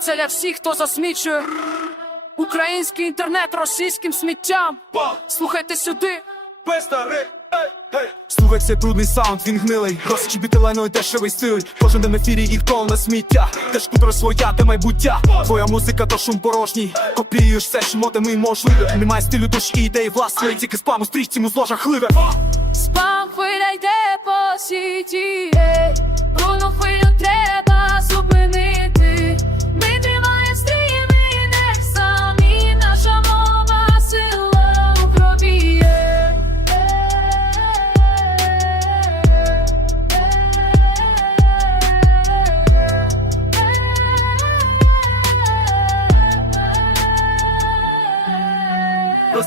Це для всіх, хто засмічує український інтернет російським сміттям. Слухайте сюди. Слухай цей брудний саунд, він гнилий. Розчі бітилайно і дешевий стиль Кожен день в ефірі і тон на сміття. Де ж кутра своя, де майбуття? Твоя музика то шум порожній. Копіюєш все, що модами можливе Немає стилю душі і ідеї власної. Тільки спам у стрічці музло жахливе Спам хвиля йде по сіті,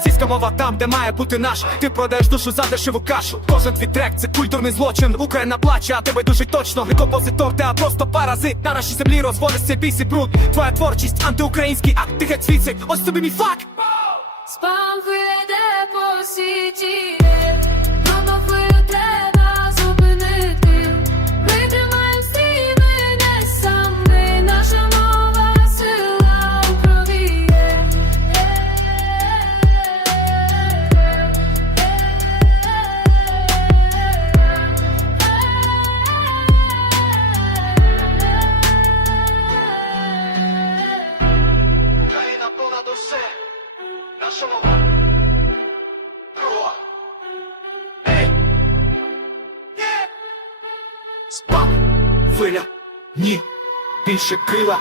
Російська мова там, де має бути наш Ти продаєш душу за дешеву кашу. Кожен твій трек це культурний злочин. Україна плаче, а тебе дуже точно. Не композитор, ти а просто паразит. На нашій землі розводиться біс і бруд. Твоя творчість, антиукраїнський акт. Ти геть звідси, ось тобі мій факт понад нашого друга. Ей! Є! Спав! хвиля, ні, більше крила